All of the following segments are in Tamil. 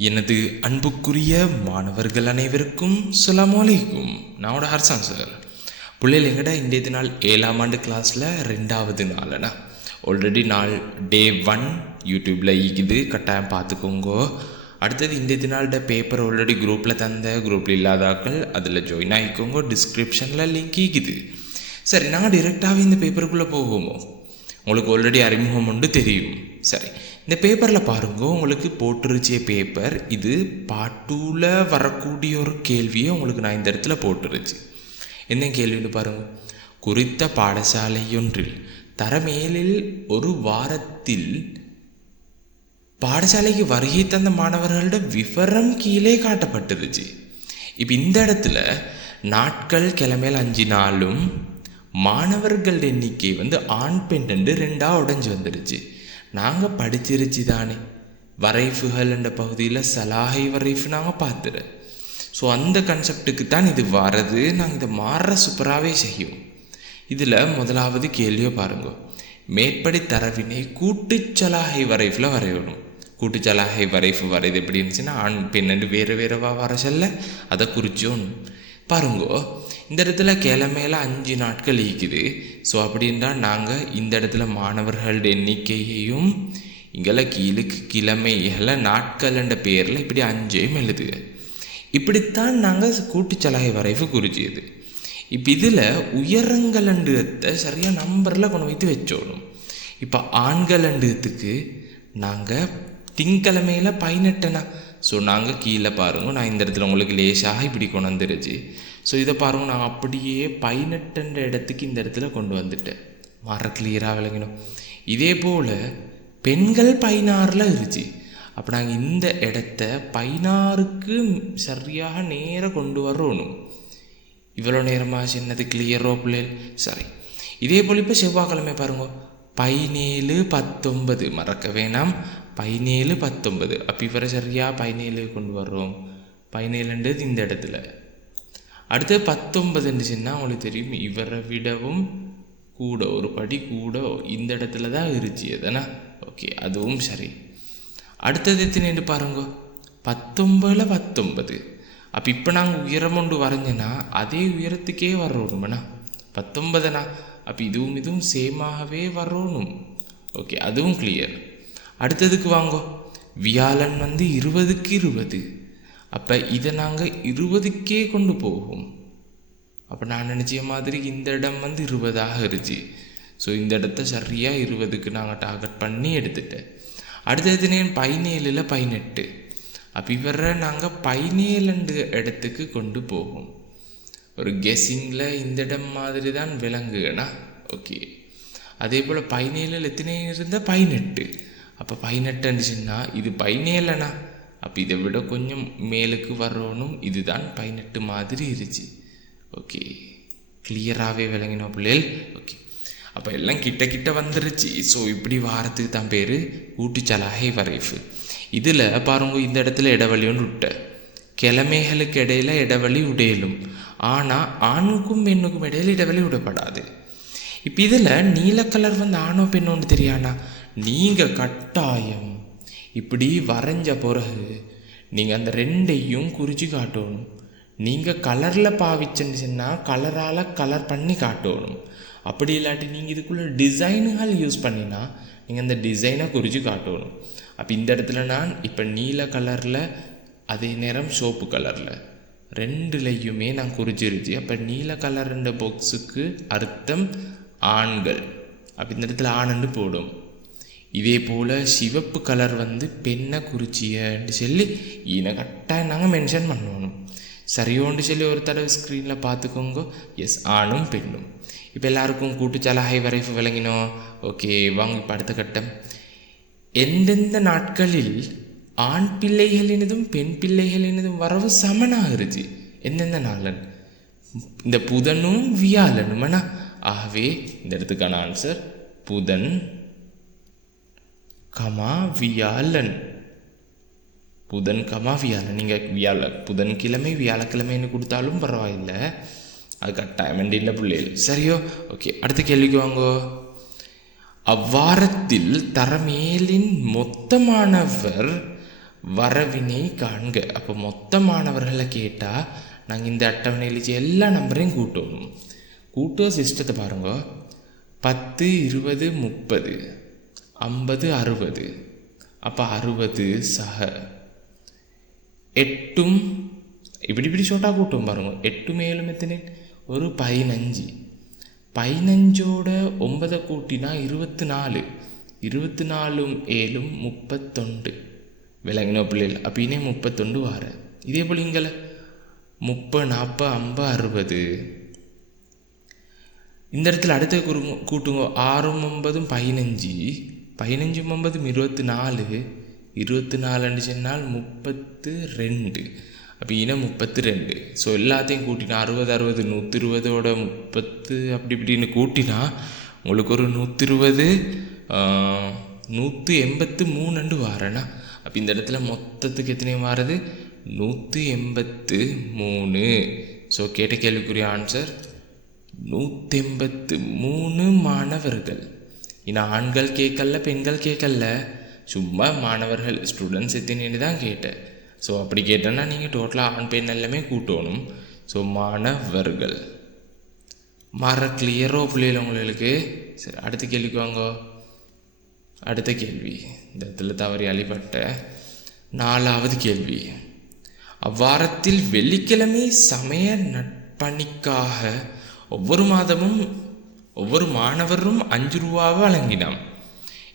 எனது அன்புக்குரிய மாணவர்கள் அனைவருக்கும் சலாம் அலைக்கும். நானோட ஹர்சான் சார். பிள்ளைகள் எங்கடா இன்றைய நாள் ஏழாம் ஆண்டு கிளாஸில் ரெண்டாவது நாளண்ணா ஆல்ரெடி நாள் டே ஒன் யூடியூப்பில் ஈக்குது கட்டாயம் பார்த்துக்கோங்கோ அடுத்தது இன்றைய நாளோட பேப்பர் ஆல்ரெடி குரூப்பில் தந்த குரூப்பில் இல்லாதாக்கள் அதில் ஜாயின் ஆகிக்கோங்க. டிஸ்கிரிப்ஷனில் லிங்க் ஈக்குது சரி நாங்கள் டிரெக்டாகவே இந்த பேப்பருக்குள்ளே போவோமோ? உங்களுக்கு ஆல்ரெடி அறிமுகம் உண்டு தெரியும். சரி. இந்த பேப்பரில் பாருங்க உங்களுக்கு போட்டுருச்சிய பேப்பர் இது பாட்டூல வரக்கூடிய ஒரு கேள்வியை உங்களுக்கு நான் இந்த இடத்துல போட்டுருச்சு. என்ன கேள்வின்னு பாருங்க. குறித்த பாடசாலையொன்றில் தரமேலில் ஒரு வாரத்தில் பாடசாலைக்கு வருகை தந்த மாணவர்களோட விவரம் கீழே காட்டப்பட்டுருச்சு. இப்போ இந்த இடத்துல நாட்கள் கிழமையில் அஞ்சு நாளும் மாணவர்கள் எண்ணிக்கை வந்து ஆண் பெண் ரெண்டு ரெண்டாக உடஞ்சி வந்துடுச்சு நாங்கள் படிச்சிருச்சு தானே வரைஃபுகள் என்ற பகுதியில் சலாஹை வரைஃபு நாங்கள் பார்த்துறோம் ஸோ அந்த கன்செப்டுக்கு தான் இது வரது. நாங்கள் இதை மாறுற சூப்பராகவே செய்யும். இதில் முதலாவது கேள்வியை பாருங்க. மேற்படி தரவினை கூட்டுச்சலாகை வரைஃபில் வரையணும். கூட்டுச்சலாகை வரைஃபு வரைது எப்படி இருந்துச்சுன்னா ஆண் பெண்ணு வேறு வேறவா வர சொல்ல அதை குறிச்சோன்னு பாருங்கோ இந்த இடத்துல கிழமையில அஞ்சு நாட்கள் ஈக்குது ஸோ அப்படின்னா நாங்கள் இந்த இடத்துல மாணவர்கள் எண்ணிக்கையையும் இங்கெல்லாம் கீழுக்கு கிழமைகளை நாட்கள் என்ற பேரில் இப்படி அஞ்சையும் எழுதுக. இப்படித்தான் நாங்கள் கூட்டுச்சலாய வரைவு குறிச்சியது. இப்போ இதில் உயரங்கள்ன்றத்தை சரியாக நம்பரில் கொண்டு வைத்து வச்சோணும். இப்போ ஆண்களண்டுகத்துக்கு நாங்கள் திங்கக்கிழமையில் பதினெட்டுனா ஸோ நாங்கள் கீழே பாருங்க. நான் இந்த இடத்துல உங்களுக்கு லேசாக இப்படி கொண்டு வந்துருச்சு ஸோ இதை பாருங்க. நான் அப்படியே பதினெட்டுன்ற இடத்துக்கு இந்த இடத்துல கொண்டு வந்துட்டேன். மர கிளியராக விளங்கணும். இதே போல் பெண்கள் பதினாறில் இருந்துச்சு. அப்போ நாங்கள் இந்த இடத்த பதினாறுக்கு சரியாக நேராக கொண்டு வரணும் இவ்வளோ நேரமாக சின்னது கிளியரோ பிள்ளைகள் சரி இதே போல் இப்போ செவ்வாய்க்கிழமை பாருங்க. பதினேழு பத்தொன்பது. மறக்க வேணாம். பதினேழு பத்தொன்பது. அப்போ இவரை சரியாக பதினேழு கொண்டு வர்றோம். பதினேழுன்றது இந்த இடத்துல. அடுத்து பத்தொன்பதுன்னுச்சுன்னா அவங்களுக்கு தெரியும் இவரை விடவும் கூட ஒரு படி கூட இந்த இடத்துல தான் இருச்சு எதனா ஓகே அதுவும் சரி. அடுத்தது எத்தனைன்னு பாருங்க. பத்தொம்பதில் பத்தொன்பது. அப்போ இப்போ நாங்கள் உயரம் கொண்டு வரைஞ்சேன்னா அதே உயரத்துக்கே வரணுமண்ணா பத்தொன்பதுனா அப்போ இதுவும் இதுவும் சேமாகவே வரணும். ஓகே அதுவும் கிளியர் அடுத்ததுக்கு வாங்கோ. வியாழன் வந்து இருபதுக்கு இருபது. அப்போ இதை நாங்கள் இருபதுக்கே கொண்டு போவோம். அப்போ நான் நினச்ச மாதிரி இந்த இடம் வந்து இருபதாக இருச்சு ஸோ இந்த இடத்த சரியாக இருபதுக்கு நாங்கள் டார்கெட் பண்ணி எடுத்துட்டேன். அடுத்தது நேன் பதினேழில் பதினெட்டு. அப்போ இவரை நாங்கள் பதினேழு இடத்துக்கு கொண்டு போவோம். ஒரு கெஸ்ஸிங்கில் இந்த இடம் மாதிரி தான் விளங்குகண்ணா ஓகே அதே போல் பதினேழில் எத்தனை இருந்தால் பதினெட்டு. அப்போ பதினெட்டுன்னுச்சுன்னா இது பதினேழுண்ணா அப்போ இதை விட கொஞ்சம் மேலுக்கு வரணும் இதுதான் பதினெட்டு மாதிரி இருச்சு ஓகே கிளியராகவே விளங்கினோம் பிள்ளைகள். ஓகே அப்போ எல்லாம் கிட்ட கிட்ட வந்துருச்சு. ஸோ இப்படி வாரத்துக்கு தான் பேர். ஊட்டிச்சலாகை வரைஃபு இதில் பாருங்க இந்த இடத்துல இடைவெளி ஒன்று விட்ட. கிழமைகளுக்கு இடையில இடைவெளி உடையலும். ஆனால் ஆணுக்கும் பெண்ணுக்கும் இடையில இடைவெளி விடப்படாது. இப்போ இதில் நீல கலர் வந்து ஆணோ பெண்ணோன்னு தெரியாண்ணா நீங்கள் கட்டாயம் இப்படி வரைஞ்ச பிறகு நீங்கள் அந்த ரெண்டையும் குறித்து காட்டணும். நீங்கள் கலரில் பாவிச்சுன்னு கலரால் கலர் பண்ணி காட்டணும். அப்படி இல்லாட்டி நீங்கள் இதுக்குள்ளே டிசைனுகள் யூஸ் பண்ணினா நீங்கள் அந்த டிசைனை குறித்து காட்டணும். அப்போ இந்த இடத்துல நான் இப்போ நீல கலரில் அதே நேரம் சோப்பு கலரில். ரெண்டுலையுமே நான் குறிச்சிருச்சு அப்போ நீல கலர்ன்ற பாக்ஸுக்கு அர்த்தம் ஆண்கள். அப்போ இந்த இடத்துல ஆணுன்னு போடும். இதே போல் சிவப்பு கலர் வந்து பெண்ணை குறிச்சியன்னு சொல்லி இன கட்டாயம் நாங்கள் மென்ஷன் பண்ணணும். சரியோன்னு சொல்லி ஒரு தடவை ஸ்க்ரீனில் பார்த்துக்கோங்க. எஸ் ஆணும் பெண்ணும். இப்போ எல்லாருக்கும் கூட்டுச்சலகை வரைஃபு விளங்கினோம். ஓகே வாங்க இப்போ அடுத்த கட்டம். எந்தெந்த நாட்களில் ஆண் பிள்ளைகளினதும் பெண் பிள்ளைகளினதும் வரவு சமனாகிருச்சு எந்தெந்த நாளன் இந்த புதனும் வியாழனுமனா ஆகவே இந்த இடத்துக்கான ஆன்சர் புதன் கமா வியாழன். புதன் கமா வியாழன். நீங்கள் வியாழ புதன்கிழமை வியாழக்கிழமைன்னு கொடுத்தாலும் பரவாயில்லை. அது கட்டாயம் இல்லை பிள்ளைகள் சரியோ? ஓகே அடுத்த கேள்விக்கு வாங்கோ. அவ்வாரத்தில் தரமேலின் மொத்தமானவர் வரவினை காண்க. அப்போ மொத்த மாணவர்களை கேட்டால் நாங்கள் இந்த அட்டவணையில் எல்லா நம்பரையும் கூட்டணும் கூட்டுற சிஸ்டத்தை பாருங்க. பத்து இருபது முப்பது. ஐம்பது அறுபது. அப்போ அறுபது சக. எட்டும் இப்படி இப்படி ஷோட்டாக கூட்டம் பாருங்க. எட்டும் ஏழும் எத்தனை? ஒரு பதினஞ்சு. பதினஞ்சோட ஒன்பதை கூட்டினா இருபத்தி நாலு. இருபத்தி நாலும் ஏழும் முப்பத்தொண்டு விளங்கின பிள்ளைகள் அப்படின்னே முப்பத்தொண்டு வார. இதே போல் இங்கே முப்பது நாற்பது ஐம்பது அறுபது. இந்த இடத்துல அடுத்த குறுங்க கூட்டுங்க. ஆறும் ஒன்பதும் பதினஞ்சு. பதினஞ்சும் ஒன்பதும் இருபத்தி நாலு இருபத்தி நாலுன்னு சொன்னால் முப்பத்து ரெண்டு. அப்போ இனம் முப்பத்து ரெண்டு. ஸோ எல்லாத்தையும் கூட்டினா அறுபது அறுபது நூற்றி இருபதோட முப்பத்து அப்படி இப்படின்னு கூட்டினா உங்களுக்கு ஒரு நூற்றி இருபது நூற்றி எண்பத்து மூணுண்டு வாரேண்ணா அப்போ இந்த இடத்துல மொத்தத்துக்கு எத்தனை மாறுது? நூற்றி எண்பத்து மூணு. ஸோ கேட்ட கேள்விக்குரிய ஆன்சர் நூற்றி எண்பத்து மூணு மாணவர்கள். இன்னும் ஆண்கள் கேட்கல பெண்கள் கேட்கல. சும்மா மாணவர்கள் ஸ்டூடெண்ட்ஸ் எத்தனைன்னு தான் கேட்டேன். ஸோ அப்படி கேட்டேன்னா நீங்கள் டோட்டலாக ஆண் பெண் எல்லாமே கூட்டணும். ஸோ மாணவர்கள். மாற கிளியரோ பிள்ளைகள் உங்களுக்கு. சரி அடுத்த கேள்விக்கு வாங்கோ. அடுத்த கேள்வி. இந்த இடத்துல தவறி அழிபட்ட நாலாவது கேள்வி. அவ்வாரத்தில் வெள்ளிக்கிழமை சமய நட்பணிக்காக ஒவ்வொரு மாதமும் ஒவ்வொரு மாணவரும் அஞ்சு ரூபாவை வழங்கினான்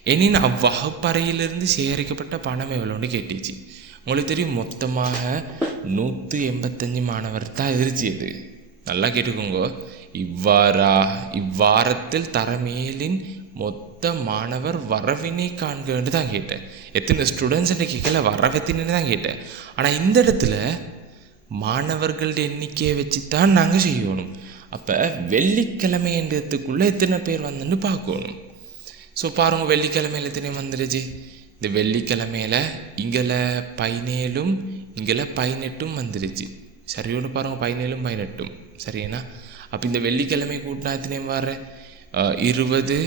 எனின் அவ்வகுப்பறையிலிருந்து சேகரிக்கப்பட்ட பணம் எவ்வளோன்னு கேட்டுச்சு. உங்களுக்கு தெரியும் மொத்தமாக நூற்றி எண்பத்தஞ்சு மாணவர் தான் எதிர்ச்சியது நல்லா கேட்டுக்கோங்க. இவ்வாறா இவ்வாரத்தில் தரமேலின் மொத்த மாணவர் வரவினை காண்கன்னு தான் கேட்டேன். எத்தனை ஸ்டூடெண்ட்ஸ் கேட்கல வரவத்தின்னு தான் கேட்டேன். ஆனால் இந்த இடத்துல மாணவர்களுடைய எண்ணிக்கையை வச்சு தான் நாங்கள் செய்யணும். அப்போ வெள்ளிக்கிழமைன்றதுக்குள்ளே எத்தனை பேர் வந்துன்னு பார்க்கணும். ஸோ பாருங்கள் வெள்ளிக்கிழமையில் எத்தனை வந்துடுச்சு இந்த வெள்ளிக்கிழமையில் இங்கே பதினேழும் இங்கே பதினெட்டும் வந்துடுச்சு சரியோடு பாருங்கள் பதினேழும் பதினெட்டும். சரியாண்ணா அப்போ இந்த வெள்ளிக்கிழமை கூட்டினா எத்தனை வர்ற? இருபது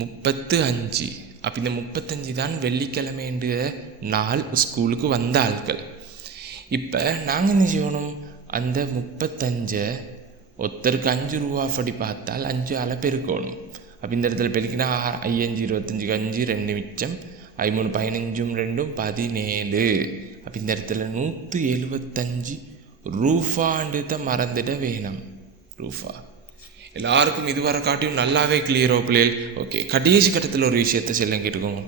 முப்பத்து அஞ்சு. அப்போ இந்த முப்பத்தஞ்சு தான் வெள்ளிக்கிழமைன்ற நாள் ஸ்கூலுக்கு வந்த ஆட்கள். இப்போ நாங்கள் என்ன செய்யணும்? அந்த முப்பத்தஞ்சை ஒருத்தருக்கு அஞ்சு ரூபா அப்படி பார்த்தால் அஞ்சு அலை பெருக்கணும். அப்போ இந்த இடத்துல பெருக்கினா ஐயஞ்சு இருபத்தஞ்சுக்கு அஞ்சு ரெண்டு மிச்சம். ஐமூணு பதினஞ்சும் ரெண்டும் பதினேழு. அப்போ இந்த இடத்துல நூற்றி எழுபத்தஞ்சு ரூஃபாண்டு தான் மறந்துட வேணும். ரூஃபா எல்லாருக்கும் இதுவரை காட்டியும் நல்லாவே கிளியரோ பிள்ளைகள். ஓகே கடைசி கட்டத்தில் ஒரு விஷயத்த செல்லம் கேட்டுக்கோங்க.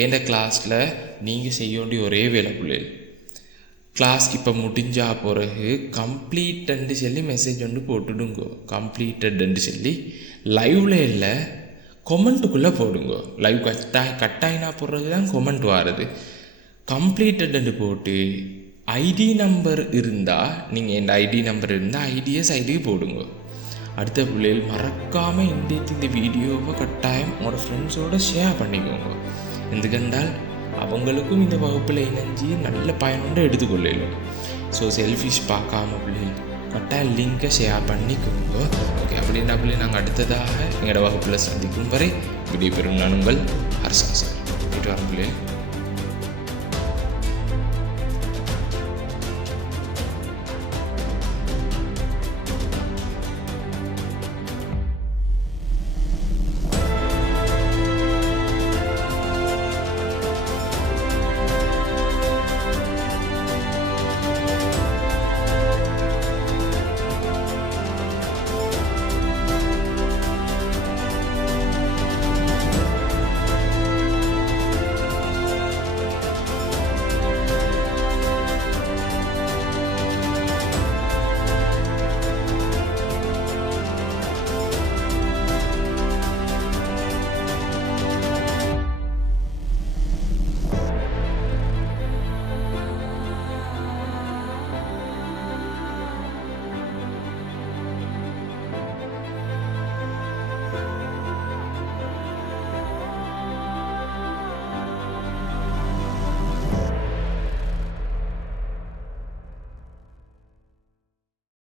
ஏந்த கிளாஸில் நீங்கள் செய்ய வேண்டிய ஒரே வேலை பிள்ளைகள். கிளாஸ் இப்போ முடிஞ்சா பிறகு கம்ப்ளீட்டன்னு சொல்லி மெசேஜ் ஒன்று போட்டுடுங்கோ. கம்ப்ளீட்டட்ன்னு சொல்லி லைவ்ல இல்லை கொமெண்ட்டுக்குள்ளே போடுங்க. லைவ் கட்டாய் கட்டாயினா போடுறது தான் கொமெண்ட் வாருது கம்ப்ளீட்டட்னு போட்டு ஐடி நம்பர் இருந்தால் நீங்கள் என் ஐடி நம்பர் இருந்தால் ஐடிஎஸ் ஐடி போடுங்க. அடுத்த பிள்ளைகள் மறக்காமல் இன்றைக்கு இந்த வீடியோவை கட்டாயம் உங்களோட ஃப்ரெண்ட்ஸோடு ஷேர் பண்ணிக்கோங்க. எதுக்கென்றால் அவங்களுக்கும் இந்த வகுப்பில் இணைஞ்சி நல்ல பயனுண்டு எடுத்துக்கொள்ளலும் ஸோ செல்ஃபிஷ் பார்க்காம பிள்ளைகள் கட்டாயம் லிங்கை ஷேர் பண்ணிக்கோங்க. ஓகே அப்படின்னா பிள்ளை நாங்கள் அடுத்ததாக எங்களோட வகுப்பில் சந்திக்கும் வரை விடைபெறும் நான் உங்கள் ஹர்ஷா சார். வீட்டு வர பிள்ளைகள்